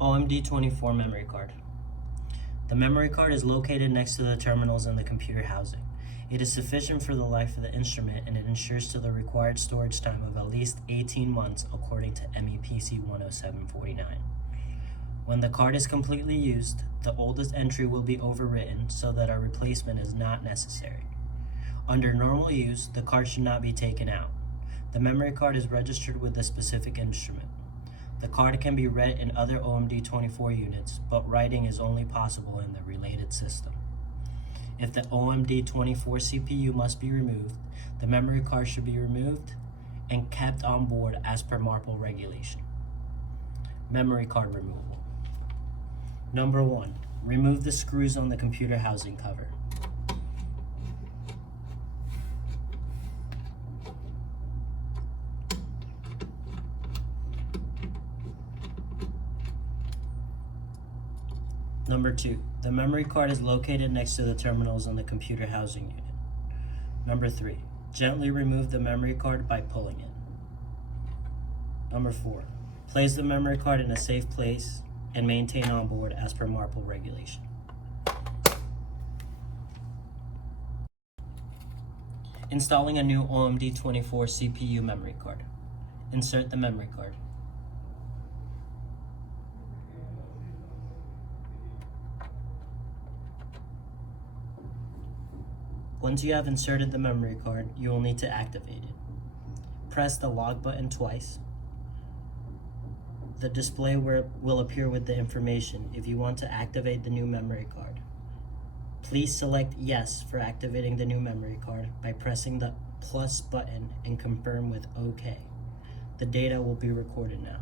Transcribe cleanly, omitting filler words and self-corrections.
OMD24 memory card. The memory card is located next to the terminals in the computer housing. It is sufficient for the life of the instrument and it ensures to the required storage time of at least 18 months according to MEPC 10749. When the card is completely used, the oldest entry will be overwritten so that a replacement is not necessary. Under normal use, the card should not be taken out. The memory card is registered with the specific instrument. The card can be read in other OMD24 units, but writing is only possible in the related system. If the OMD24 CPU must be removed, the memory card should be removed and kept on board as per MARPL regulation. Memory card removal. Number 1, remove the screws on the computer housing cover. Number 2, the memory card is located next to the terminals on the computer housing unit. Number 3, gently remove the memory card by pulling it. Number 4, place the memory card in a safe place and maintain on board as per MARPL regulation. Installing a new OMD24 CPU memory card. Insert the memory card. Once you have inserted the memory card, you will need to activate it. Press the lock button twice. The display will appear with the information if you want to activate the new memory card. Please select yes for activating the new memory card by pressing the plus button and confirm with OK. The data will be recorded now.